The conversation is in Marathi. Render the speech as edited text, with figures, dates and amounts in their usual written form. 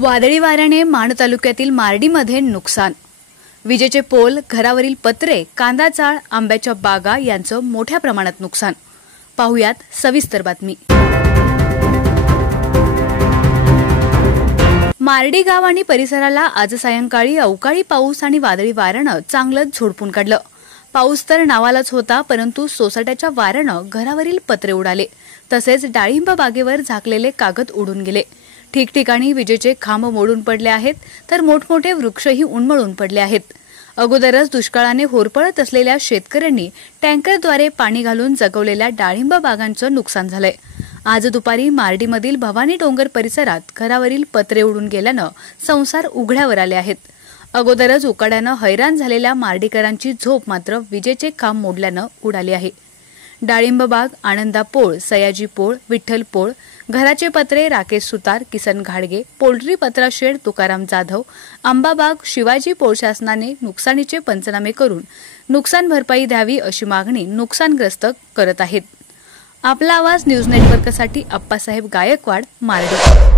वादळी वाऱ्याने माण तालुक्यातील मार्डीमध्ये नुकसान। विजेचे पोल, घरावरील पत्रे, कांदा चाळ, आंब्याच्या बागा यांचं मोठ्या प्रमाणात नुकसान। पाहुयात सविस्तर बातमी। मार्डी गाव आणि परिसराला आज सायंकाळी अवकाळी पाऊस आणि वादळी वाऱ्यानं चांगलंच झोडपून काढलं। पाऊस तर नावालाच होता, परंतु सोसाट्याच्या वाऱ्यानं घरावरील पत्रे उडाले, तसेच डाळिंब बागेवर झाकलेले कागद उडून गेले। ठिकठिकाणी विजेचे खांब मोडून पडले आहेत, तर मोठमोठे वृक्षही उन्मळून पडले आहेत। अगोदरच दुष्काळाने होरपळत असलेल्या शेतकऱ्यांनी टँकरद्वारे पाणी घालून जगवलेल्या डाळिंब बागांचं नुकसान झालंय। आज दुपारी मार्डीमधील भवानी डोंगर परिसरात घरावरील पत्रे उडून गेल्यानं संसार उघड्यावर आले आहेत। अगोदरच उकाड्यानं हैराण झालेल्या मार्डीकरांची झोप मात्र विजेचे खांब मोडल्यानं उडाली आहे। डाळिंब बाग, आनंदा पोळ, सयाजी पोळ, विठ्ठल पोळ, घराचे पत्रे, राकेश सुतार, किसन घाडगे, पोल्ट्री पत्रा शेड, तुकाराम जाधव, आंबाबाग, शिवाजी पोळ शासनाने नुकसानीचे पंचनामे करून नुकसान भरपाई द्यावी अशी मागणी नुकसानग्रस्त करत आहेत। आपला आवाज न्यूज नेटवर्कसाठी अप्पासाहेब गायकवाड, मार्डी।